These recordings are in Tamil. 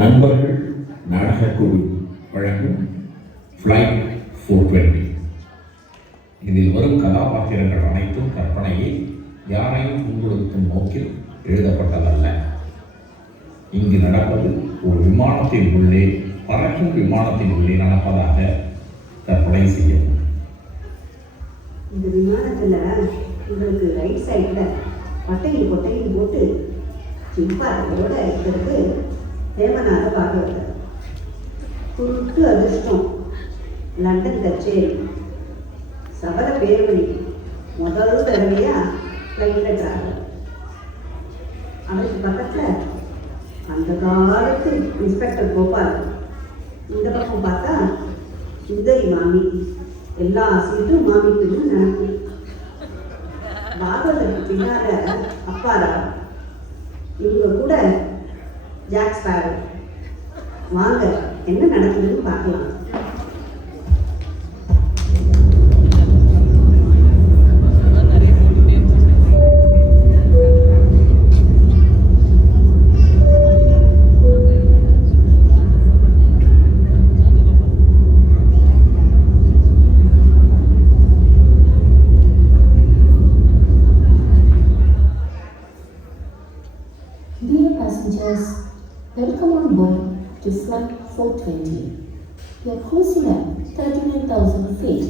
நண்பர்கள் நாடகக்குழு வழங்கும் ஃப்ளைட் 420. இதில் வரும் கதாபாத்திரங்கள் அனைத்தும் கற்பனையை யாரையும் புண்படுத்தும் நோக்கில் எழுதப்பட்டதல்ல. இங்கு நடப்பது ஒரு விமானத்தின் உள்ளே, பறக்கும் விமானத்தின் உள்ளே நடப்பதாக கற்பனை செய்யும். இந்த விமானத்தில் உங்களுக்கு ரைட் சைடில் பட்டையில் கொட்டையில் போட்டு சிம்பாட்டோட இருக்கிறது தேவனார பாகவதர். குருட்டு அதிர்ஷ்டம் லண்டன் கச்சேரி சபல பேர்வழி முதல் தடவையா ஃப்ளைட்டில் டிராவல். அவருக்கு பக்கத்தில் அந்த காலத்து இன்ஸ்பெக்டர் கோபால். இந்த பக்கம் பார்த்தா சுந்தரி மாமி. எல்லா சீட்டும் மாமிக்குன்னு நினைப்பு. பாகவதற்கு பின்னால அப்பாரா. இவங்க கூட ஜாக் ஸ்பேரோ. வாங்க என்ன நடக்குதுன்னு பார்க்கலாம். Passengers, welcome on board to Flight 420. We are cruising at 39,000 feet.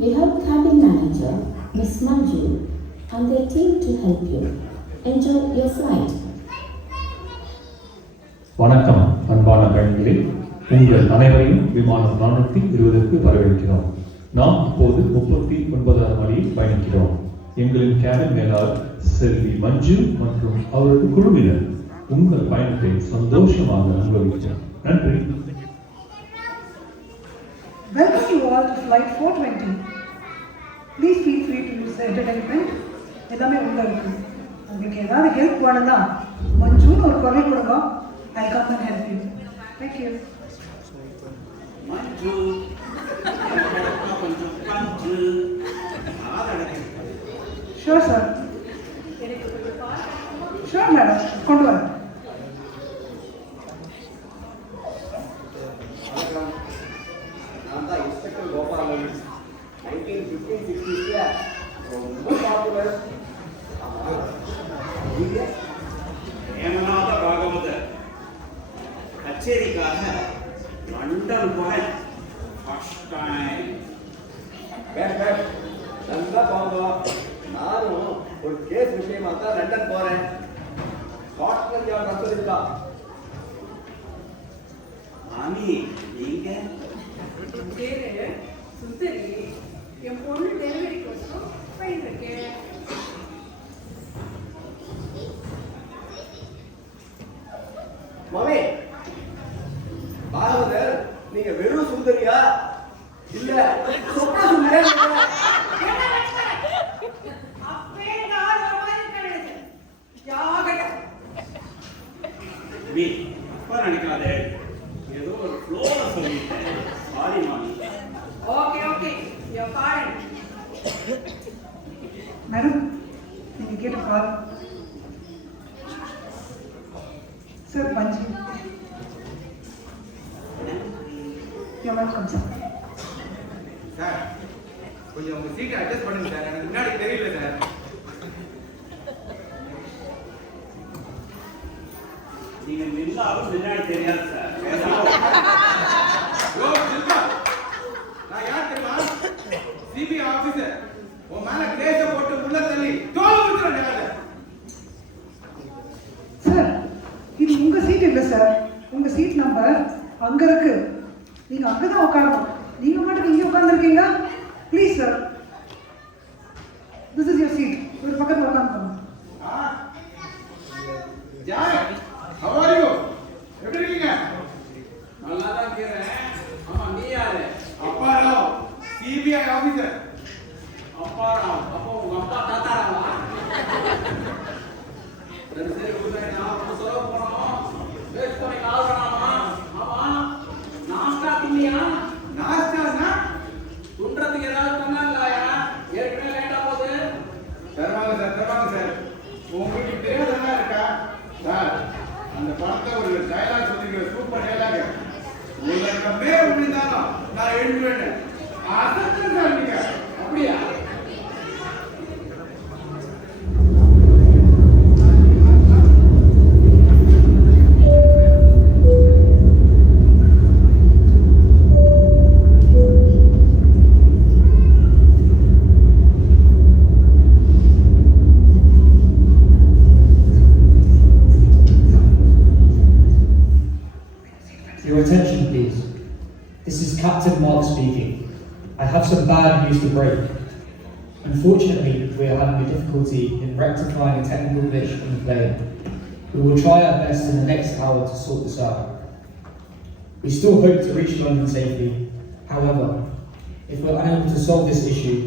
We have cabin manager Miss Manju and their team to help you. Enjoy your flight. வணக்கம் அன்பான பயணிகளே, உங்கள் அனைவரையும் விமானம் 420க்கு வரவேற்கிறோம். நாம் இப்போது 39வது மணியில் பயணிக்கிறோம். எங்களின் கேபின் மேலாளர் செல்வி மஞ்சு மற்றும் அவரது குழுவினர் உங்கள் பயணத்தை சந்தோஷமாக அனுபவிக்கிறோம். நன்றி. Welcome you all to Flight 420. Please feel free to use the entertainment. எல்லாமே உள்ள இருக்கு. உங்களுக்கு ஏதாவது ஹெல்ப் வேணும்னா மஞ்சுன்னு ஒரு குரல் கொடுங்க. I'll come and help you. Thank you. Manju Manju Sure sir. Sure madam. கொண்டு வரேன். நான் தான் இன்ஸ்பெக்டர் கோபாலன். 1950-60s ரொம்ப பாப்புலர். ஏமநாத பாகவதர் கச்சேரிக்காக லண்டன் போய் ஃபர்ஸ்ட் டைம். நல்லா பாருங்க. நானும் ஒரு கேஸ் விஷயமா தான் லண்டன் போறேன். ஸ்காட்லாந்து யார் நடத்திருக்கா? மாமி நீங்க? பேரு சுந்தரி. என் பொண்ணு டெலிவரி கோசம் போயிருக்கேன். மாமி பாகவதர், நீங்க வெறும் சுந்தரியா இல்ல சொப்பன சுந்தரியா? நினைக்காதே, ஏதோ ஒரு ஃப்ளோல சொல்லிட்டேன். சாரி மாமி. Okay okay, you foreign. Madam நீங்க கேட்ட call. Sir Manju. You welcome sir. Sir கொஞ்சம் உங்க சீட்டை அட்ஜஸ்ட் பண்ணுங்க சார். எனக்கு முன்னாடி தெரியல சார். நீங்க நின்னாலும் முன்னாடி தெரியாது சார். நான் யார் தெரியுமா? CBI officer. உன் மேல கேஸ போட்டு உள்ள தள்ளி தோல் உரிச்சுறேன். சார் இது உங்க சீட் இல்லை சார். உங்க சீட் நம்பர் அங்க இருக்கு. நீங்க அங்கதான் உட்காரணும். நீங்க மட்டும் இங்கே உட்கார்ந்துருக்கீங்க. Please sir, this is your seat. ஒரு பக்கத்தில் உட்காந்துக்கோங்க. Joy, how are you? எப்படி இருக்கீங்க? நல்லா தான் இருக்கேன். ஆமா, நீ யாரு? அப்பா ராவ், சிபிஐ ஆபீசர். அப்பா ராவ், அப்போ உங்க அப்பா தாத்தா ராவா? சரி நான் ரொம்ப சொல்ல போறோம். வேஸ்ட் பண்ணி கால் பண்ணாமா? ஆமா, நாஸ்டா தின்னியா? நாஸ்டானா துன்றதுக்கு ஏதாவது பண்ணாங்களாயா? ஏற்கனவே லேட்டா போகுது. பரவாயில்ல சார், அசத்துறேன் சார் நீங்க. அப்படியா? Your attention, please. This is Captain Mark speaking. I have some bad news to break. Unfortunately, we are having a difficulty in rectifying a technical glitch in the plane. We will try our best in the next hour to sort this out. We still hope to reach London safely. However, if we're unable to solve this issue,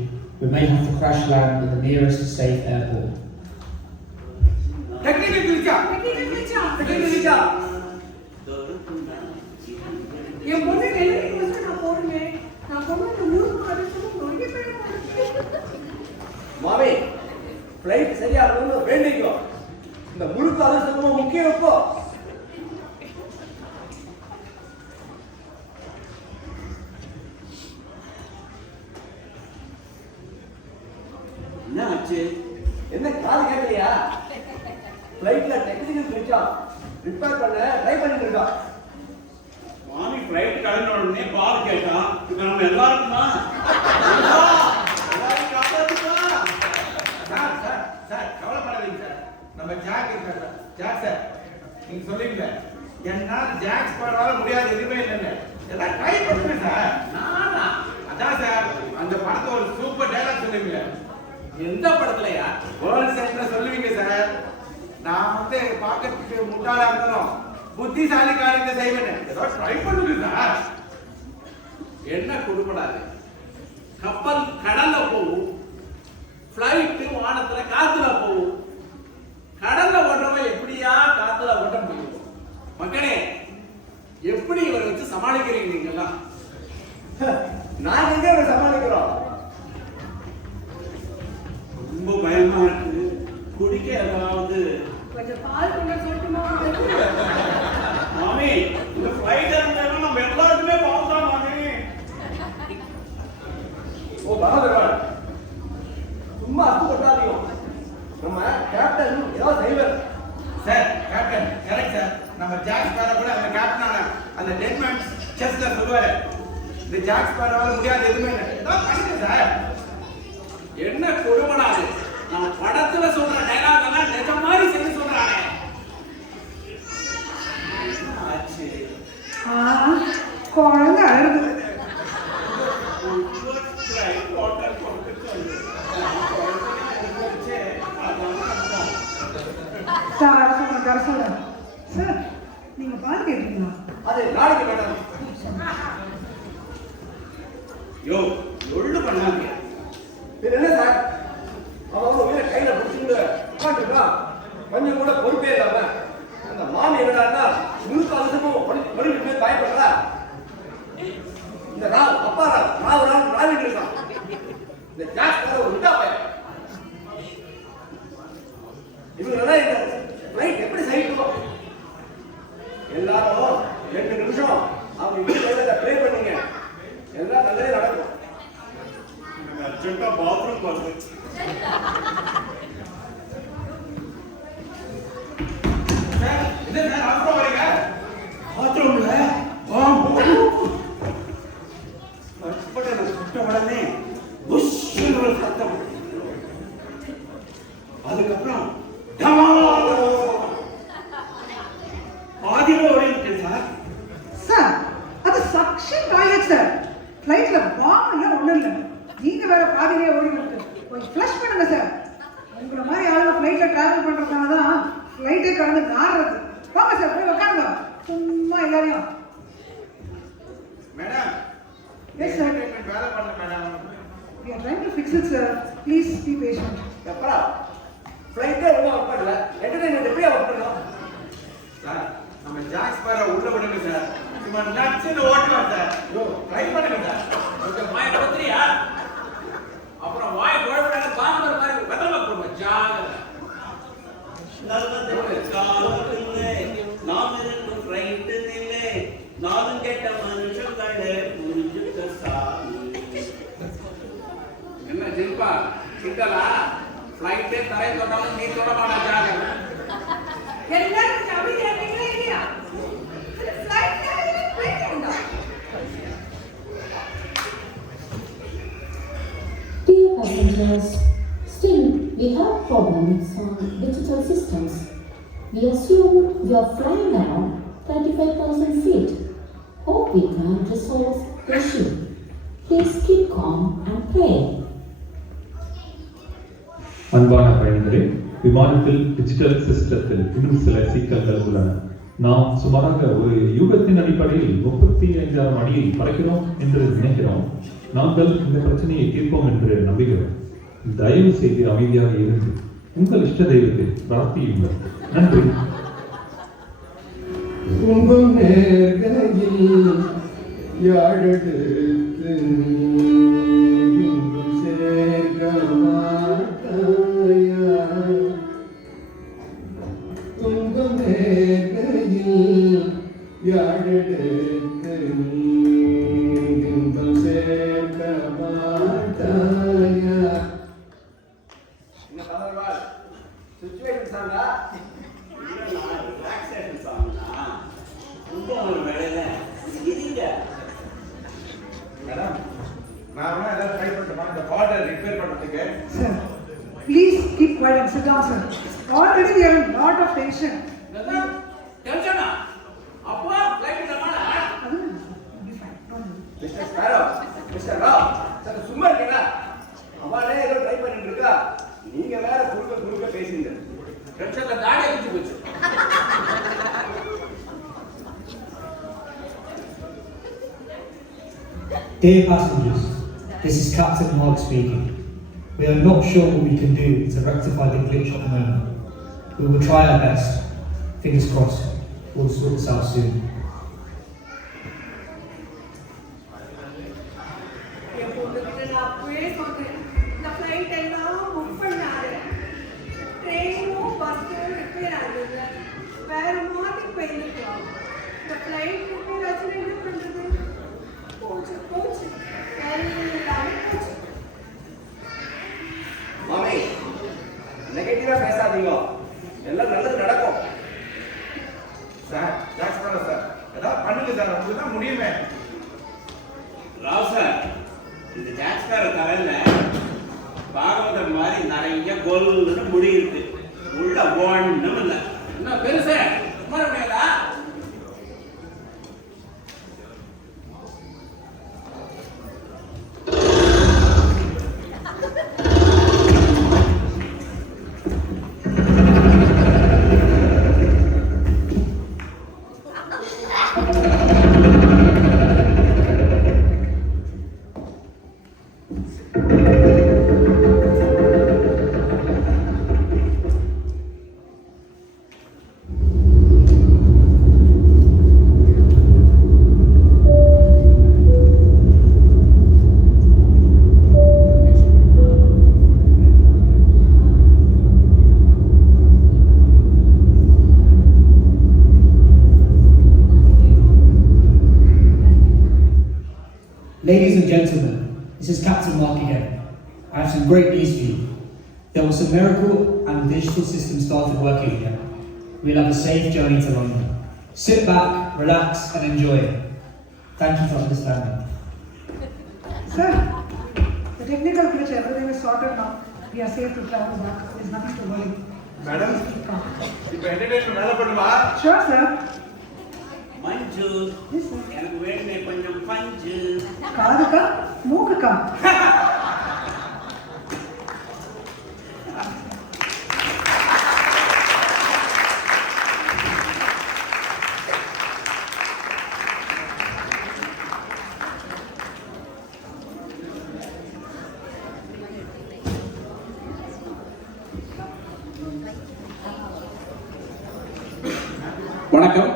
we may have to crash land in the nearest safe airport. Technical கிழிச்சா? டெக்னிக்கல் கிழிச்சா? என் பொண்ணு டெலிவரிக்கு வந்து நான் போடுவேன். நான் பொண்ணு இந்த முழுக்க அடிச்சதும் நொறுங்கி போயிடும். மாமி, ஃப்ளைட் சரியாகணும்னு வேண்டிக்கோ. இந்த முழுக்க அதிர்ஷ்டமும் முக்கியம் இப்போ. என்ன ஆச்சு? என்ன காது கேட்கலையா? ஃப்ளைட்ல டெக்னிக்கல் கிழிச்சா. ரிப்பேர் பண்ண ட்ரை பண்ணிட்டு இருக்கா. மாமி ஃப்ளைட் கிளம்பின உடனே பால் கேட்டான். இது நம்ம எல்லாருக்குமா? எல்லாரும் காப்பாத்துமா? சார் கவலைப்படாதீங்க சார். நம்ம ஜாக் இருக்கார் சார். ஜாக் சார், நீங்க சொல்லுவீங்க என்னால ஜாக்ஸ் பாடாத முடியாது எதுவுமே இல்லைன்னு. எல்லாம் ட்ரை பண்ணுங்க சார். நானா? அதான் சார், அந்த படத்தை ஒரு சூப்பர் டைலாக் சொல்லுவீங்க. எந்த படத்துலயா? வேர்ல்ட் சென்டர்ல சொல்லுவீங்க சார். நான் வந்து பார்க்கறதுக்கு முட்டாளா இருந்தாலும் புத்திசாலி காரியத்தை செய்வேன். ஏதோ ட்ரை பண்ணுங்க சார். என்ன கொடுப்படாது? கப்பல் கடல்ல போகும், ஃப்ளைட் வானத்துல காத்துல போகும். கடல்ல ஓட்டுறவன் எப்படியா காத்துல ஓட்ட முடியும்? மக்களே, எப்படி இவரை வச்சு சமாளிக்கிறீங்க நீங்க எல்லாம்? நான் எங்க இவரை சமாளிக்கிறோம்? ரொம்ப பயமா இருக்கு. குடிக்க ஏதாவது கொஞ்சம் பால் கொண்டு சொல்லட்டுமா? மாமி, இந்த ஃப்ளைட் இருந்தாலும் நம்ம எல்லாருக்குமே பால் தான் மாமி. ஓ பகவான், சும்மா அப்பு கொட்டாதீங்க. நம்ம கேப்டன் ஏதாவது செய்வார் சார். Captain correct sir. நம்ம ஜாக்ஸ் பேரா கூட அந்த கேப்டனான அந்த டென்மேன் செஸ்ல சொல்லுவாரு, இந்த ஜாக்ஸ் பேராவால முடியாது எதுவுமே இல்லை. ஏதாவது பண்ணுங்க சார். என்ன கொடுமனாது? நம்ம படத்துல சொல்ற டைலாக் எல்லாம் நிஜ மாதிரி செய்ய சொல்றானே. ஆச்சு. குழந்தை அழுது. சார், நீங்க பாட்டு கேட்டீங்களா? அது நாளைக்கு மேடம். யோ, ஒள்ளு பண்ணாங்க. இது என்ன சார்? அவன் உயிரை கையில பிடிச்சிட்டு உட்காந்துருக்கான். கொஞ்சம் கூட பொறுப்பே இல்லாம அந்த மாமி என்னடான்னா முழுக்க அவசரமும் மறுபடியும் பயப்படுறா. இந்த அப்பா ராவிட்டு இருக்கான். இந்த ஜாக் ஒரு விட்டா பையன். இவங்களெல்லாம் இந்த ஃப்ளைட் எப்படி செய்யணும்? எல்லாரும் 2 நிமிஷம் அவங்க வீட்டில் ப்ரே பண்ணீங்க, எல்லாம் நல்லதே நடக்கும். அர்ஜென்ட்டா பாத்ரூம் போறது. என்ன சார் அவசரம் வரீங்க? பாத்ரூம்ல சுட்ட உடனே புஷ்ஷுன்னு ஒரு சத்தம். அதுக்கப்புறம் பாதியில ஓடிட்டு சார். சார், அது சக்ஷன் டாய்லெட் சார். ஃப்ளைட்ல பாம் இல்ல ஒண்ணும் இல்ல. நீங்க வேற பாதியிலே ஓடி வந்து போய் ஃப்ளஷ் பண்ணுங்க சார். உங்கள மாதிரி ஆளுங்க ஃப்ளைட்ல டிராவல் பண்றதுனால தான் ஃப்ளைட்டே கடந்து நாடுறது. வாங்க சார், போய் உட்காருங்க. சும்மா எல்லாரையும். Madam, yes sir. வேலை பண்ணல madam. We are trying to fix it, sir. Please be patient. எப்பரா ஃப்ளைட்டே ஒழுங்கா ஒர்க் பண்ணல, என்டர்டைன்மெண்ட் எப்படியா ஒர்க் பண்ணலாம்? சார், நம்ம ஜாக்ஸ் பேரை உள்ள விடுங்க சார். சும்மா நட்ஸ்னு ஓட்டலாம் சார். ட்ரை பண்ணுங்க சார். கொஞ்சம் வாய் பத்திரியா? அப்புறம் வாய் குழப்பறாங்க பாம்பர் மாதிரி வெத்தலை போடுவோம். ஜாகிரதை. நல்லது காலத்திலே நாம் இருக்கும் ஃப்ளைட்டிலே நானும் கேட்ட மனுஷங்களே புரிஞ்சுக்க சாமி. எப்பா சிக்கலா ஃப்ளைட்டே தரை தொட்டாலும் நீ தொட மாட்டா ஜாகிரதை. எல்லாரும் அமைதியா இருக்கீங்களா இல்லையா? ஃப்ளைட்ல போயிட்டு இருந்தா. Dear passengers, still we have problems on digital systems. We assume we are flying around 35,000 feet. Hope we can resolve the issue. Please keep calm and pray. அன்பான பயணிகளே, விமானத்தில் டிஜிட்டல் சிஸ்டத்தில் இன்னும் சில சிக்கல்கள் உள்ளன. நாம் சுமாராக ஒரு யூகத்தின் அடிப்படையில் 35,000 அடியில் பறக்கிறோம் என்று நினைக்கிறோம். நாங்கள் இந்த பிரச்சனையை தீர்ப்போம் என்று நம்புகிறோம். தயவு செய்து அமைதியாக இருந்து உங்கள் இஷ்ட தெய்வத்தை பிரார்த்தியுங்கள். நன்றி. கும்பம் நேர்கையில் யாழெடுத்து நீங்கும் சேர்க்க மாட்டாயா. கும்பம் நேர்கையில் யாழெடுத்து நீங்கும் சேர்க்க மாட்டாயா. இந்த கதர்வால் சிச்சுவேஷன் சாங்கா ரிலாக்ஸேஷன் சாங்கா ரொம்ப ஒரு வேலையில இருங்க. மேடம் நான் வேணா ஏதாவது ட்ரை பண்ணட்டுமா இந்த பாட்டை ரிப்பேர் பண்ணுறதுக்கு? Sir, please keep quiet and sit down, sir. Already we are in lot of tension. டென்ஷனா அப்பா ஃப்ளைட் தரமாடா. We'll be fine. Don't worry. Mister Sparrow, mister Rao, sir சும்மா இருக்கீங்களா? அவளே ஏதோ ட்ரை பண்ணிட்டு இருக்கா, நீங்க வேற குறுக்க பேசிங்க. டென்ஷன்ல தாடியை பிடிச்சு போச்சு. Dear passengers, this is Captain Mark speaking. We are not sure what we can do to rectify the glitch at the moment. We will try our best. Fingers crossed, we'll sort this out soon. என் பொண்ணுகிட்ட நான் அப்பவே சொன்னேன், இந்த ஃப்ளைட் எல்லாம் புக் பண்ணாரு. ட்ரெயினும் பஸ்ஸும் ரிப்பேர் ஆகுது. வேற மாதிரி போயிருக்கலாம். இந்த ஃப்ளைட் ரிப்பேர் ஆச்சுன்னா என்ன பண்றது? போச்சு எல்லாமே போச்சு. மாமி நெகட்டிவா பேசாதீங்க, எல்லாம் நல்லது நடக்கும். சார் ஜாக்ஸ் பண்ணல சார், ஏதாவது பண்ணுங்க சார், உங்களுக்கு தான் முடியுமே. ராவ் சார், இந்த ஜாக்ஸ்கார தலையில பாகவதர் மாதிரி நிறைய கோல்னு முடி இருக்கு, உள்ள ஒண்ணும் இல்லை. என்ன பெருசா சும்மா இருக்கீங்களா? Ladies and gentlemen, this is Captain Mark again. I have some great news for you. There was a miracle and the digital system started working again. We'll have a safe journey to London. Sit back, relax and enjoy it. Thank you for understanding. Sir, the technical glitch, everything is sorted now. We are safe to travel back. There's nothing to worry. Madam இப்போ என்டர்டெயின்மெண்ட் வேலை பண்ணுவா? Sure, sir. மஞ்சு, Yes, sir. எனக்கு வேணுமே கொஞ்சம் பஞ்சு. காதுக்கா மூக்குக்கா? வணக்கம்.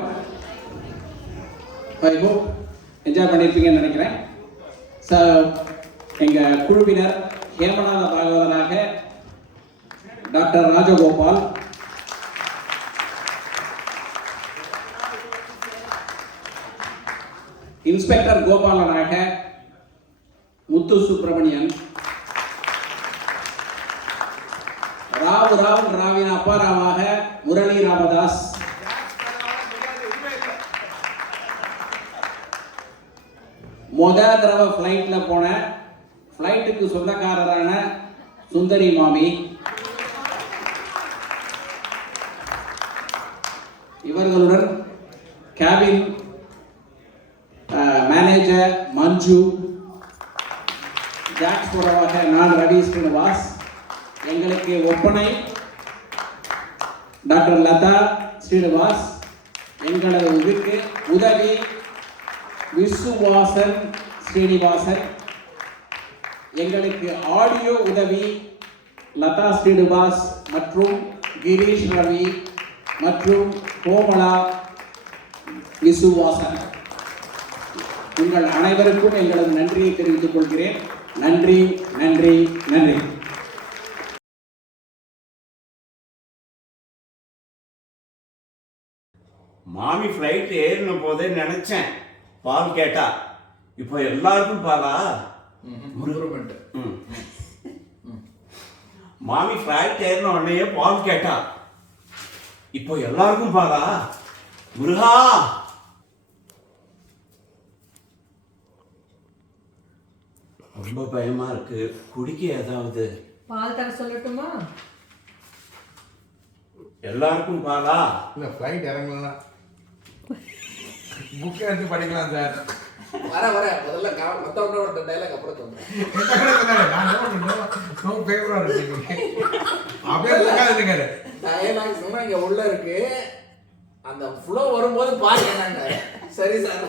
ஐ ஹோப் என்ஜாய் பண்ணியிருப்பீங்கன்னு நினைக்கிறேன். எங்கள் குழுவினர் ஹேமநாத பாகவதராக டாக்டர் ராஜகோபால், இன்ஸ்பெக்டர் கோபாலனாக முத்து சுப்பிரமணியன், ராவின் அப்பாராவாக முரளி ராமதாஸ். தடவை ஃப்ளைட்ல போன ஃப்ளைட்டுக்கு சொந்தக்காரரான சுந்தரி மாமி. இவர்களுடன் கேபின் மேனேஜர் மஞ்சு. ஜாக்ஸ் புறவாக நான் ரவி ஸ்ரீனிவாஸ். எங்களுக்கு ஒப்பனை டாக்டர் லதா ஸ்ரீனிவாஸ். எங்களது இதுக்கு உதவி விசுவாசன் ஸ்ரீனிவாசன். எங்களுக்கு ஆடியோ உதவி லதா ஸ்ரீனிவாஸ் மற்றும் கிரீஷ் ரவி மற்றும் கோமலா விசுவாசன். உங்கள் அனைவருக்கும் எங்களது நன்றியை தெரிவித்துக் கொள்கிறேன். நன்றி நன்றி நன்றி. மாமி ஃப்ளைட் ஏறின போதே நினைச்சேன் பால் கேட்டா. இப்போ எல்லாருக்கும் பாலா? மாமி ஃப்ளைட் ஏறின உடனே பால் கேட்டா. இப்போ எல்லாருக்கும் பாலா? முருகா, ரொம்ப பயமா இருக்கு. குடிக்க ஏதாவது பால் தர சொல்லட்டுமா? எல்லாருக்கும் பாலா? இல்ல ஃப்ளைட் இறங்கலாம், புக் எடுத்து படிக்கலாம் சார். வர முதல்ல மற்றவங்களோட டைலாக் அப்புறம் சொல்றேன். டைலாக் சொன்னா இங்க உள்ள இருக்கு, அந்த ஃப்ளோ வரும்போது பாருங்க. சரி சார்.